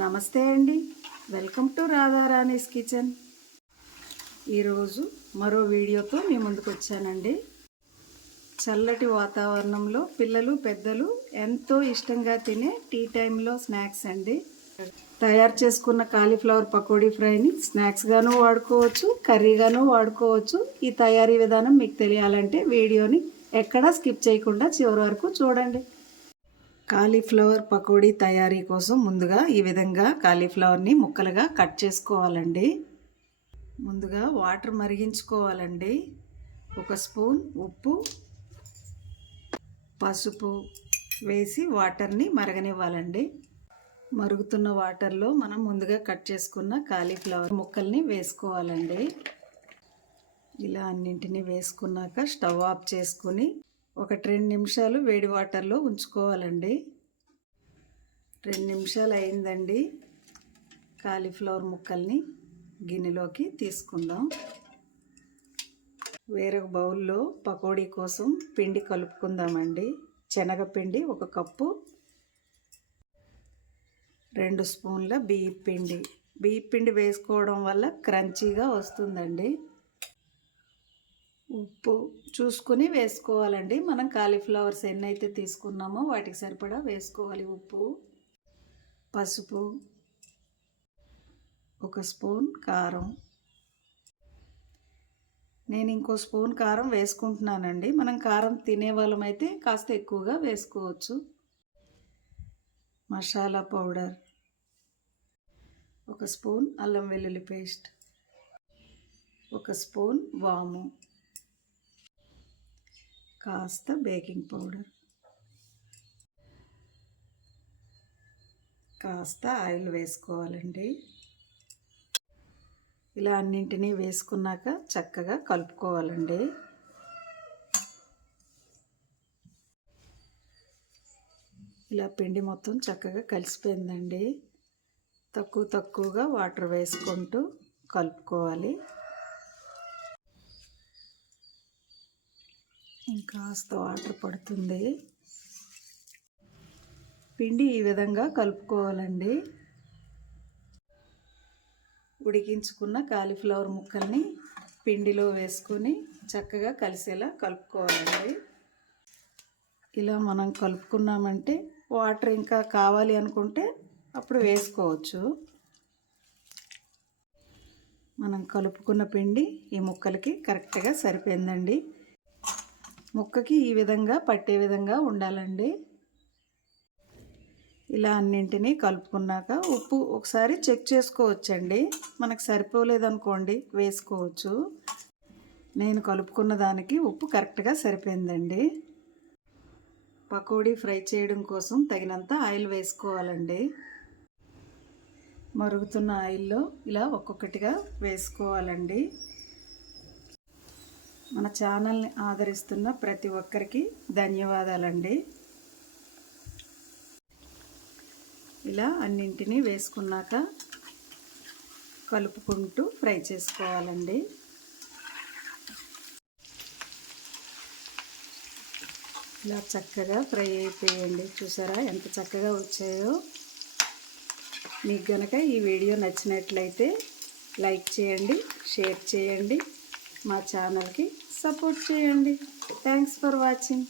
నమస్తే అండి, welcome to రాధారాణీస్ kitchen. ఈరోజు మరో వీడియోతో మీ ముందుకు వచ్చానండి. చల్లటి వాతావరణంలో పిల్లలు పెద్దలు ఎంతో ఇష్టంగా తినే టీ టైంలో స్నాక్స్ అండి. తయారు చేసుకున్న కాలీఫ్లవర్ పకోడీ ఫ్రైని స్నాక్స్గాను వాడుకోవచ్చు, కర్రీగాను వాడుకోవచ్చు. ఈ తయారీ విధానం మీకు తెలియాలంటే వీడియోని ఎక్కడా స్కిప్ చేయకుండా చివరి వరకు చూడండి. కాలీఫ్లవర్ పకోడీ తయారీ కోసం ముందుగా ఈ విధంగా కాలీఫ్లవర్ని ముక్కలుగా కట్ చేసుకోవాలండి. ముందుగా వాటర్ మరిగించుకోవాలండి. 1 స్పూన్ ఉప్పు, పసుపు వేసి వాటర్ని మరగనివ్వాలండి. మరుగుతున్న వాటర్లో మనం ముందుగా కట్ చేసుకున్న కాలీఫ్లవర్ ముక్కల్ని వేసుకోవాలండి. ఇలా అన్నింటినీ వేసుకున్నాక స్టవ్ ఆఫ్ చేసుకుని 1-2 నిమిషాలు వేడి వాటర్లో ఉంచుకోవాలండి. 2 నిమిషాలు అయిందండి. కాలీఫ్లవర్ ముక్కల్ని గిన్నెలోకి తీసుకుందాం. వేరొక బౌల్లో పకోడీ కోసం పిండి కలుపుకుందామండి. శనగపిండి 1 కప్పు, 2 స్పూన్ల బియ్యం పిండి వేసుకోవడం వల్ల క్రంచీగా వస్తుందండి. ఉప్పు చూసుకుని వేసుకోవాలండి. మనం కాలీఫ్లవర్స్ ఎన్నైతే తీసుకున్నామో వాటికి సరిపడా వేసుకోవాలి ఉప్పు. పసుపు, 1 స్పూన్ కారం. నేను ఇంకో స్పూన్ కారం వేసుకుంటున్నానండి. మనం కారం తినే వాళ్ళమైతే కాస్త ఎక్కువగా వేసుకోవచ్చు. మసాలా పౌడర్, 1 స్పూన్ అల్లం వెల్లుల్లి పేస్ట్, 1 స్పూన్ వాము, కాస్త బేకింగ్ పౌడర్, కాస్త ఆయిల్ వేసుకోవాలండి. ఇలా అన్నింటినీ వేసుకున్నాక చక్కగా కలుపుకోవాలండి. ఇలా పిండి మొత్తం చక్కగా కలిసిపోయిందండి. తక్కువగా వాటర్ వేసుకుంటూ కలుపుకోవాలి. ఇంకాస్త వాటర్ పడుతుంది. పిండి ఈ విధంగా కలుపుకోవాలండి. ఉడికించుకున్న కాలీఫ్లవర్ ముక్కల్ని పిండిలో వేసుకొని చక్కగా కలిసేలా కలుపుకోవాలండి. ఇలా మనం కలుపుకున్నామంటే వాటర్ ఇంకా కావాలి అనుకుంటే అప్పుడు వేసుకోవచ్చు. మనం కలుపుకున్న పిండి ఈ ముక్కలకి కరెక్ట్గా సరిపోయిందండి. ముక్కకి ఈ విధంగా పట్టే విధంగా ఉండాలండి. ఇలా అన్నింటినీ కలుపుకున్నాక ఉప్పు ఒకసారి చెక్ చేసుకోవచ్చండి. మనకు సరిపోలేదనుకోండి వేసుకోవచ్చు. నేను కలుపుకున్న దానికి ఉప్పు కరెక్ట్గా సరిపోయిందండి. పకోడీ ఫ్రై చేయడం కోసం తగినంత ఆయిల్ వేసుకోవాలండి. మరుగుతున్న ఆయిల్లో ఇలా ఒక్కొక్కటిగా వేసుకోవాలండి. మన ఛానల్ని ఆదరిస్తున్న ప్రతి ఒక్కరికి ధన్యవాదాలండి. ఇలా అన్నింటినీ వేసుకున్నాక కలుపుకుంటూ ఫ్రై చేసుకోవాలండి. ఇలా చక్కగా ఫ్రై అయిపోయండి. చూసారా ఎంత చక్కగా వచ్చాయో. మీకు గనక ఈ వీడియో నచ్చినట్లయితే లైక్ చేయండి, షేర్ చేయండి, మా ఛానల్కి సపోర్ట్ చేయండి. Thanks for watching.